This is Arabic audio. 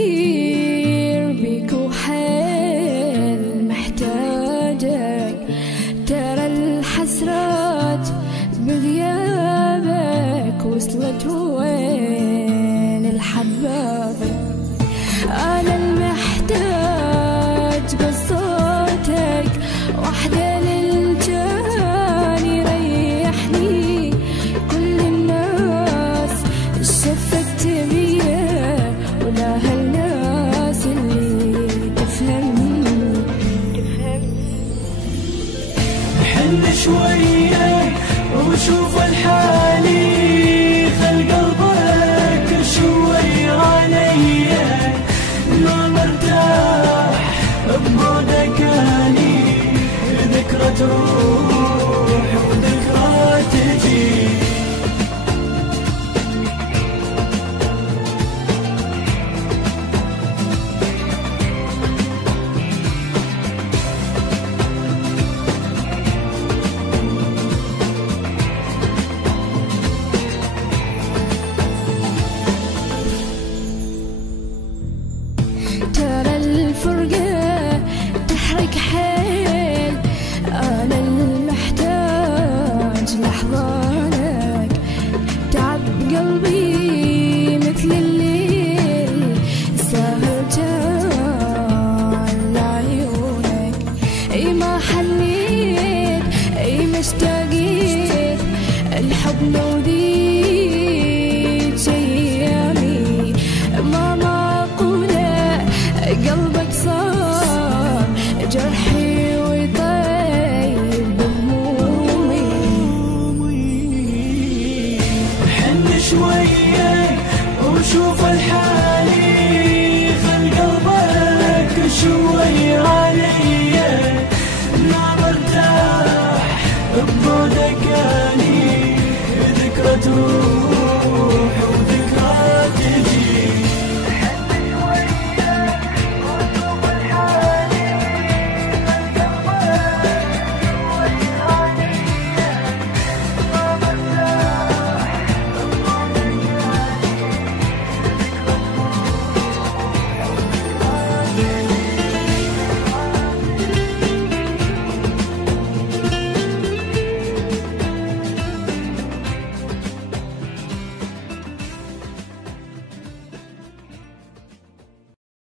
كثير بيك وحيل محتاجك، ترى الحسرات بغيابك وصلت وين الحبابك. أنا المحتاج بصوتك وحدة للجان يريحني، كل الناس شفت بيا ولا هالناس اللي تفهمني. حن شوية وشوف الحالي، خل قلبك شوي عليا، ما مرتاح ببعدك اني، ذكرى تروح وذكرى تجي. ترى